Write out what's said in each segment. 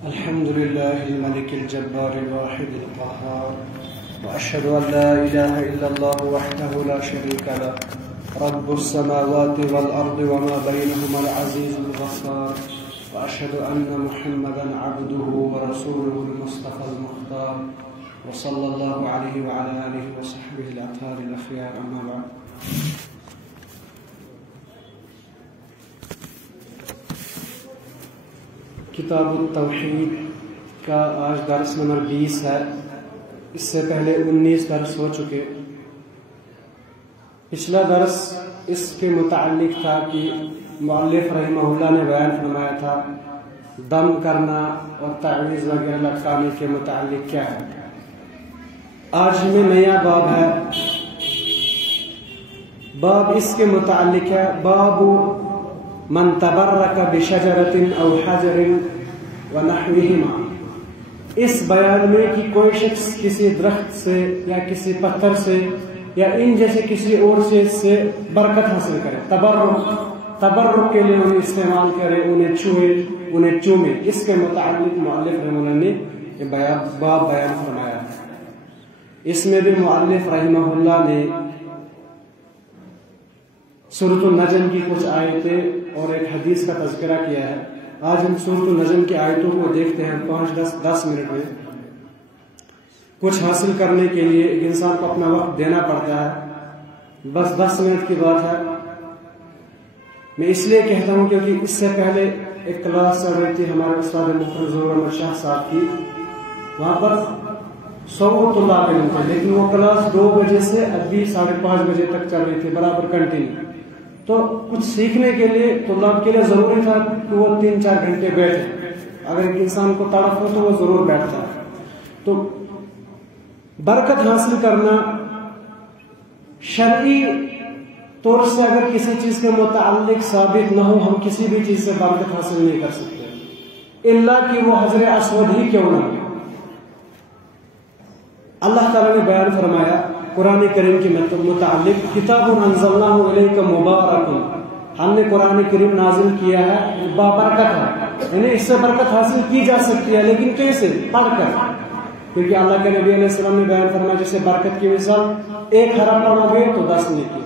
الحمد لله الملك الجبار الواحد القهار، وأشهد أن لا إله إلا الله وحده لا شريك له رب السماوات والأرض وما بينهما العزيز الغفار، وأشهد أن محمدا عبده ورسوله المصطفى المختار، وصلى الله عليه وعلى آله وصحبه الأطهار الأخيار. أما بعد. کتاب التوحید کا آج درس نمبر 20 ہے. اس سے پہلے 19 درس ہو چکے. پچھلا درس اس کے متعلق تھا کہ مؤلف رحمہ اللہ نے بیان فرمایا تھا دم کرنا اور تعویذ وغیرہ لٹکانے کے متعلق کیا ہے. آج ہمیں نیا باب ہے. باب اس کے متعلق ہے باب من تبرک بشجرۃ او حجر ونحوہما. اس بیان میں کہ کوئی شخص کسی درخت سے یا کسی پتھر سے یا ان جیسے کسی اور چیز سے برکت حاصل کرے. تبرک کے لیے انہیں استعمال کرے، انہیں چھوئے، انہیں چومے. اس کے متعلق مؤلف رحمہ اللہ نے باب بیان فرمایا. اس میں بھی مؤلف رحمہ اللہ نے سورۃ النجم کی کچھ آیتیں اور ایک حدیث کا تذکرہ کیا ہے. آج ہم سورۃ النجم کی آیتوں کو دیکھتے ہیں. 5-10 منٹ میں کچھ حاصل کرنے کے لیے ایک انسان کو اپنا وقت دینا پڑتا ہے. بس 10 منٹ کی بات ہے. میں اس لیے کہتا ہوں کیونکہ اس سے پہلے ایک کلاس چل رہی تھی ہمارے استاد مختار ظہور احمد شاہ صاحب کی. وہاں پر 100 طلاب علم تھے، لیکن وہ کلاس 2 بجے سے ابھی 5:30 بجے تک چل رہی تھی برابر کنٹینیو. تو کچھ سیکھنے کے لیے طلاب کے لیے ضروری تھا کہ وہ 3-4 گھنٹے بیٹھے. اگر ایک انسان کو تڑپ ہو تو وہ ضرور بیٹھتا ہے. تو برکت حاصل کرنا شرعی طور سے اگر کسی چیز کے متعلق ثابت نہ ہو، ہم کسی بھی چیز سے برکت حاصل نہیں کر سکتے الا کہ وہ حجر اسود ہی کیوں نہ ہو. اللہ تعالیٰ نے بیان فرمایا قرآن کریم کے متعلق کتاب انزلناہ الیک مبارک. ہم نے قرآن کریم نازل کیا ہے، بابرکت ہے، یعنی اس سے برکت حاصل کی جا سکتی ہے. لیکن کیسے؟ پڑھ کر. کیونکہ اللہ کے نبی علیہ السلام نے بیان فرمایا جیسے برکت کی مثال 1 حرف پڑھو گے تو 10 نیکی.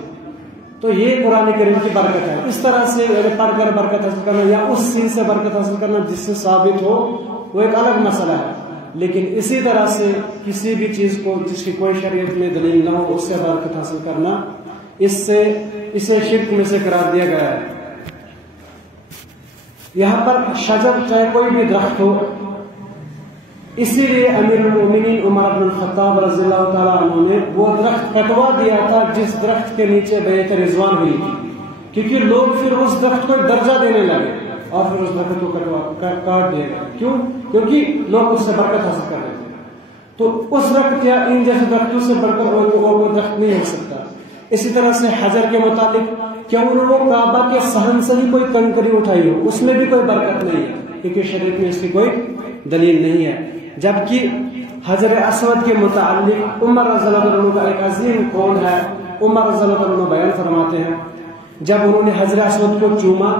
تو یہ قرآن کریم کی برکت ہے. اس طرح سے پڑھ کر برکت حاصل کرنا یا اس چیز سے برکت حاصل کرنا جس سے ثابت ہو وہ ایک الگ مسئلہ ہے. لیکن اسی طرح سے کسی بھی چیز کو جس کی کوئی شریعت میں دلیل نہ ہو اس سے برکت حاصل کرنا اسے شرک میں سے قرار دیا گیا ہے. یہاں پر شجر چاہے کوئی بھی درخت ہو، اسی لیے امیر المومنین عمر بن الخطاب رضی اللہ تعالیٰ عنہ نے وہ درخت کٹوا دیا تھا جس درخت کے نیچے بیعت رضوان ہوئی تھی. کیونکہ لوگ پھر اس درخت کو ایک درجہ دینے لگے اور پھر اس درخت کو کاٹ دیا گیا. کیوں؟ کیونکہ لوگ اس سے برکت حاصل کر رہے تھے. تو اس درخت یا ان جیسے درختوں سے برکت اور کوئی درخت نہیں ہو سکتا. اسی طرح سے حجر کے متعلق کیا انہوں نے کعبہ کے صحن سے ہی کوئی کنکری اٹھائی ہو، اس میں بھی کوئی برکت نہیں ہے کیونکہ شریعت میں اس کی کوئی دلیل نہیں ہے. جبکہ حجر اسود کے متعلق عمر رضی اللہ عنہ کا ایک عظیم قول ہے. عمر رضی اللہ عنہ بیان فرماتے ہیں جب انہوں نے حجر اسود کو چوما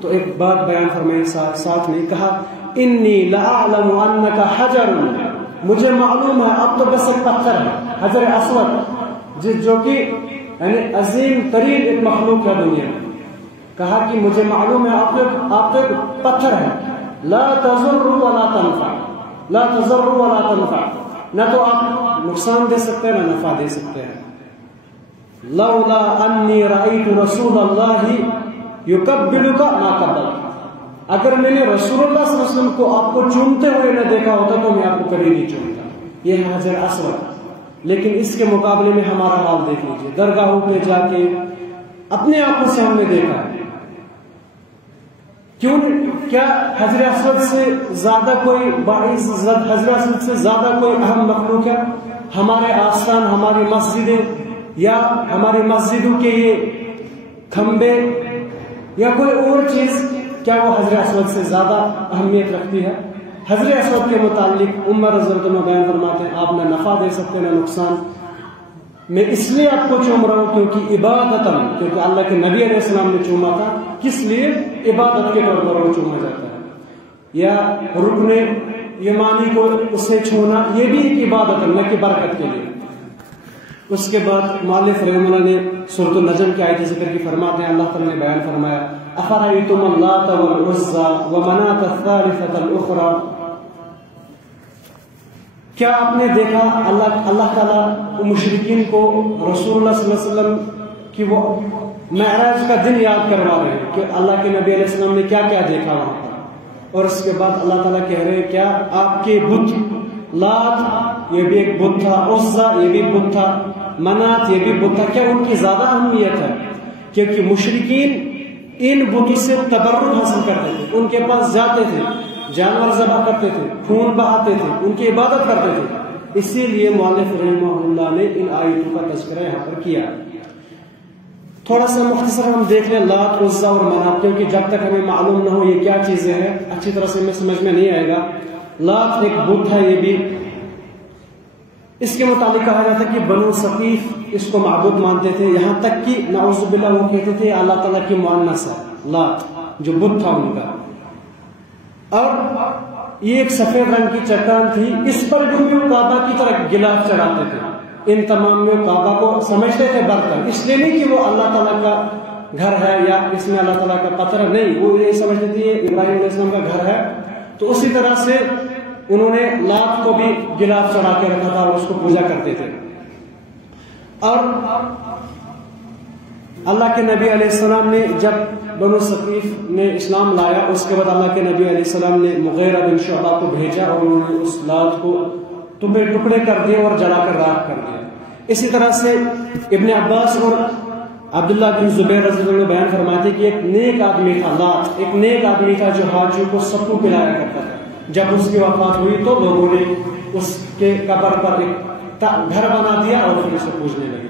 تو ایک بات بیان فرمائی، ساتھ میں کہا انی لأعلم انک حجر. مجھے معلوم ہے اب تو بس ایک پتھر ہے حجر اسود جو کہ یعنی عظیم ترین ایک مخلوق ہے دنیا میں. کہا کہ مجھے معلوم ہے آپ تو ایک پتھر ہے. لا تضر ولا تنفع، لا تضر ولا تنفع، نہ تو آپ نقصان دے سکتے ہیں نہ نفع دے سکتے ہیں. لولا انی رأیت رسول اللہ یقبلک ما قبلت. اگر میں نے رسول اللہ صلی اللہ علیہ وسلم کو آپ کو چومتے ہوئے نہ دیکھا ہوتا تو میں آپ کو کبھی نہیں چومتا. یہ ہے حجر اسود. لیکن اس کے مقابلے میں ہمارا حال دیکھ لیجیے. درگاہوں پہ جا کے اپنے آنکھوں سے ہم نے دیکھا ہے. کیا حجر اسود سے زیادہ کوئی باعث، حجر اسود سے زیادہ کوئی اہم مخلوق ہے؟ ہمارے آستان، ہماری مسجدیں یا ہماری مسجدوں کے یہ کھمبے یا کوئی اور چیز، کیا وہ حجر اسود سے زیادہ اہمیت رکھتی ہے؟ حجر اسود کے متعلق عمر رضی اللہ عنہ بیان فرماتے ہیں آپ نہ نفع دے سکتے نہ نقصان. میں اس لیے آپ کو چوم رہا ہوں کیونکہ عبادتاً، کیونکہ اللہ کے نبی علیہ السلام نے چوما تھا. کس لیے؟ عبادت کے طور پر وہ چوما جاتا ہے. یا رکن یمانی کو اسے چھونا، یہ بھی ایک عبادت ہے اللہ کی برکت کے لیے۔ اس کے بعد مؤلف رحمہ اللہ نے سورۃ النجم کی آیت ذکر کی فرماتے ہیں، اللہ تعالیٰ نے بیان فرمایا افرأیتم اللات والعزی ومناة الثالثة الأخرى، کیا آپ نے دیکھا اللہ تعالیٰ مشرکین کو رسول اللہ صلی اللہ علیہ وسلم کی وہ معراج کا دن یاد کروا رہے ہیں کہ اللہ کے نبی علیہ السلام نے کیا کیا دیکھا وہاں پر، اور اس کے بعد اللہ تعالیٰ کہہ رہے ہیں کیا آپ کے بت لات یہ بھی ایک بت تھا، عزا یہ بھی بت تھا، منات یہ بھی بت تھا، کیا ان کی زیادہ اہمیت ہے؟ کیونکہ مشرکین ان بتوں سے تبرک حاصل کرتے تھے، ان کے پاس جاتے تھے، جانور ذبح کرتے تھے، خون بہاتے تھے، ان کی عبادت کرتے تھے۔ اسی لیے مؤلف رحمہ اللہ نے ان آیتوں کا تذکرہ یہاں پر کیا۔ تھوڑا سا مختصر ہم دیکھ لیں لات، عزا اور منات، کیونکہ جب تک ہمیں معلوم نہ ہو یہ کیا چیزیں ہیں اچھی طرح سے ہمیں سمجھ میں نہیں آئے گا۔ لات ایک بت ہے، یہ بھی اس کے متعلق کہا جاتا ہے کہ بنو ثقیف اس کو معبود مانتے تھے، یہاں تک کہ نعوذ باللہ وہ کہتے تھے اللہ تعالیٰ کی مؤنث ہے لات، جو بت تھا ان کا۔ اور یہ ایک سفید رنگ کی چٹان تھی، اس پر بھی وہ کعبہ کی طرح گلاف چڑھاتے تھے، ان تمام میں کعبہ کو سمجھتے تھے برتن، اس لیے نہیں کہ وہ اللہ تعالیٰ کا گھر ہے یا اس میں اللہ تعالیٰ کا پتھر نہیں، وہ یہ سمجھتے تھے یہ ابراہیم علیہ السلام کا گھر ہے۔ تو اسی طرح سے انہوں نے لات کو بھی گلاف چڑھا کے رکھا تھا اور اس کو پوجا کرتے تھے۔ اور اللہ کے نبی علیہ السلام نے جب بنو ثقیف نے اسلام لایا، اس کے بعد اللہ کے نبی علیہ السلام نے مغیرہ بن شعبہ کو بھیجا اور انہوں نے اس لات کو ٹکڑے کر دیے اور جلا کر راکھ کر دیا۔ اسی طرح سے ابن عباس اور عبداللہ بن زبیر رضی اللہ عنہ بیان فرماتے کہ ایک نیک آدمی تھا لات، ایک نیک آدمی تھا جو حاجیوں کو سب کو پلایا کرتا تھا۔ جب اس کی وفات ہوئی تو لوگوں نے اس کے قبر پر ایک گھر بنا دیا اور پھر اسے پوجنے لگے۔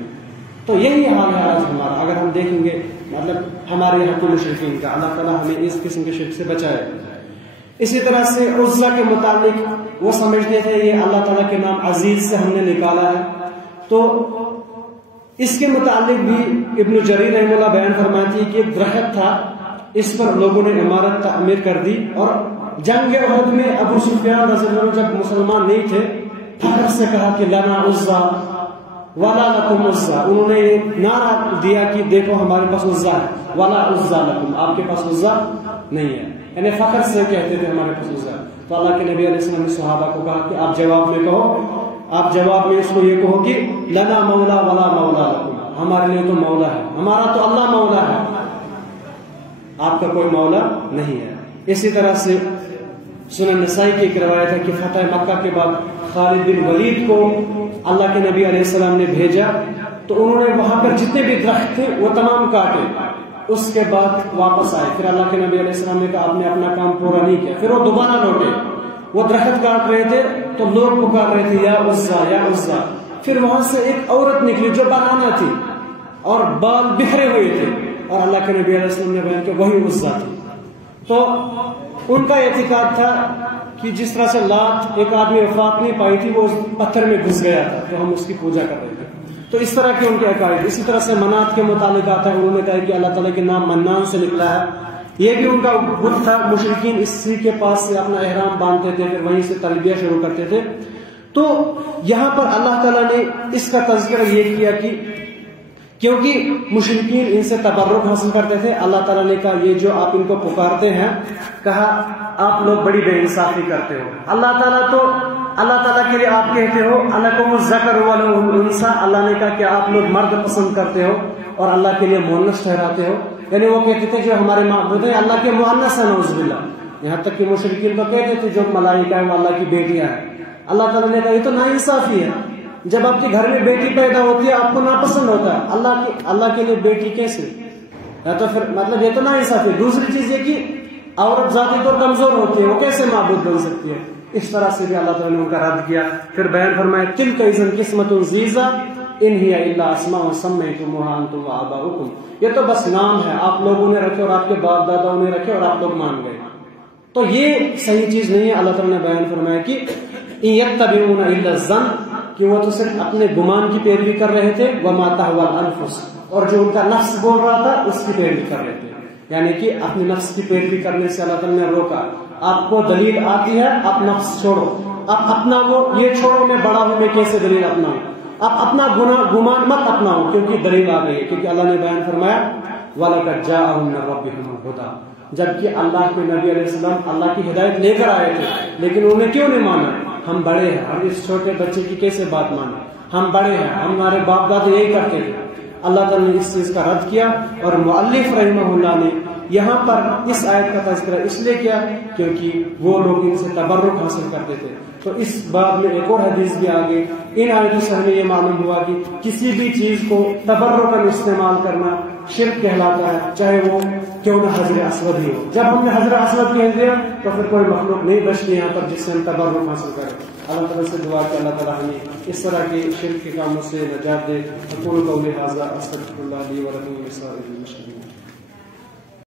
تو یہی حال ہے آج ہمارا، اگر ہم دیکھیں گے مطلب ہمارے یہاں کے مشرکین کا، اللہ تعالیٰ ہمیں اس قسم کے شرک سے بچائے۔ اسی طرح سے عزا کے متعلق وہ سمجھتے تھے یہ اللہ تعالیٰ کے نام عزیز سے ہم نے نکالا ہے، تو اس کے متعلق بھی ابن جریر رحمہ اللہ بیان فرماتی ہے کہ ایک درخت تھا، اس پر لوگوں نے عمارت تعمیر کر دی، اور جنگ احد میں ابو سفیان رضی اللہ عنہ جب مسلمان نہیں تھے فخر سے کہا کہ لنا عزا ولا لکم عزا، انہوں نے نعرہ دیا کہ دیکھو ہمارے پاس عزا ہے، ولا عزا لکم، آپ کے پاس عزا نہیں ہے، یعنی فخر سے کہتے تھے ہمارے پاس عزا۔ تو اللہ کے نبی علیہ السلام نے صحابہ کو کہا کہ آپ جواب میں کہو، آپ جواب میں اس کو یہ کہو کہ لنا مولا ولا مولا لکم، ہمارے لیے تو مولا ہے، ہمارا تو اللہ مولا ہے، آپ کا کوئی مولا نہیں ہے۔ اسی طرح سے سنن نسائی کی ایک روایت ہے کہ فتح مکہ کے بعد خالد بن ولید کو اللہ کے نبی علیہ السلام نے بھیجا، تو انہوں نے وہاں پر جتنے بھی درخت تھے وہ تمام کاٹے، اس کے بعد واپس آئے، پھر اللہ کے نبی علیہ السلام نے کہا آپ نے اپنا کام پورا نہیں کیا، پھر وہ دوبارہ لوٹے، وہ درخت کاٹ رہے تھے تو لوگ پکار رہے تھے یا عزا یا عزا، پھر وہاں سے ایک عورت نکلی جو بنانا تھی اور بال بکھرے ہوئے تھے، اور اللہ کے نبی علیہ السلام نے بیان کیا وہی عزا تھی۔ تو ان کا اعتقاد تھا کہ جس طرح سے لات ایک آدمی وفات نہیں پائی تھی، وہ اس پتھر میں گھس گیا تھا تو ہم اس کی پوجا کر رہے تھے، تو اس طرح کے ان کے عقائد۔ اسی طرح سے منات کے متعلق آتا ہے، انہوں نے کہا کہ اللہ تعالیٰ کے نام منان سے نکلا ہے، یہ بھی ان کا بت تھا، مشرکین اسی کے پاس سے اپنا احرام باندھتے تھے، پھر وہیں سے تلبیہ شروع کرتے تھے۔ تو یہاں پر اللہ تعالیٰ نے اس کا تذکرہ یہ کیا کہ کیونکہ مشرکین ان سے تبرک حاصل کرتے تھے، اللہ تعالیٰ نے کہا یہ جو آپ ان کو پکارتے ہیں، کہا آپ لوگ بڑی بے انصافی کرتے ہو، اللہ تعالیٰ کے لیے آپ کہتے ہو الکم الذکر وله الانثى، اللہ نے کہا کہ آپ لوگ مرد پسند کرتے ہو اور اللہ کے لیے مؤنث ٹھہراتے ہو، یعنی وہ کہتے تھے جو ہمارے معبود ہیں اللہ کے مؤنث ہیں، نعوذ باللہ، یہاں تک کہ مشرکین تو کہتے تھے جو ملائکہ ہیں وہ اللہ کی بیٹیاں ہیں۔ اللہ تعالیٰ نے کہا یہ تو ناانصافی ہے، جب آپ کے گھر میں بیٹی پیدا ہوتی ہے آپ کو ناپسند ہوتا ہے، اللہ کے لیے بیٹی کیسے، یا تو پھر مطلب یہ تو ناانصافی ہے۔ دوسری چیز یہ کہ عورت ذاتی طور کمزور ہوتی ہے، وہ کیسے معبود بن سکتی ہے، اس طرح سے بھی اللہ تعالیٰ نے ان کا رد کیا۔ پھر بیان فرمایا تلک اذا قسمۃ ضیزہ ان ہی الا اسماء سمیتموها انتم وآباؤکم، یہ تو بس نام ہے، آپ لوگوں نے رکھے اور آپ کے باپ داداؤں نے رکھے اور آپ لوگ مان گئے، تو یہ صحیح چیز نہیں ہے۔ اللہ تعالیٰ نے بیان فرمایا کہ ان یتبعون الا الظن، کہ وہ تو صرف اپنے گمان کی پیروی کر رہے تھے، وما تہوی الانفس، اور جو ان کا نفس بول رہا تھا اس کی پیروی کر رہے تھے۔ یعنی کہ اپنے نفس کی پیروی کرنے سے اللہ تعالیٰ نے روکا. آپ کو دلیل آتی ہے آپ نفس چھوڑو, آپ اپنا وہ یہ چھوڑو میں بڑا ہوں میں کیسے دلیل اپناؤں. آپ اپنا گمان مت اپناؤ کیونکہ دلیل آ گئی ہے, کیونکہ اللہ نے بیان فرمایا وَلَقَدْ جَاءَهُم مِّن رَّبِّهِمُ الْهُدَىٰ, جبکہ اللہ کے نبی علیہ السلام اللہ کی ہدایت لے کر آئے تھے, لیکن انہوں نے کیوں نہیں مانا. ہم بڑے ہیں, ہم اس چھوٹے بچے کی کیسے بات مانیں, ہم بڑے ہیں, ہمارے باپ دادا یہی کرتے تھے. اللہ تعالیٰ نے اس چیز کا رد کیا, اور مؤلف رحمہ اللہ نے یہاں پر اس آیت کا تذکرہ اس لیے کیا کیونکہ وہ لوگ ان سے تبرک حاصل کرتے تھے. تو اس بات میں ایک اور حدیث بھی آگے ان آیتوں سے ہمیں یہ معلوم ہوا کہ کسی بھی چیز کو تبرکاً استعمال کرنا شرک کہلاتا ہے, چاہے وہ کیوں نہ حجر اسود ہی ہو. جب ہم نے حجر اسود کہہ دیا تو پھر کوئی مخلوق نہیں بچتی یہاں پر جس سے ہم تبرک حاصل کریں. اللہ تعالیٰ سے دعا کہ اللہ تعالیٰ ہمیں اس طرح کے شرک کے کاموں سے نجات دے. اقول قولی ھذا استغفر اللہ لی ولکم ولسائر المسلمین.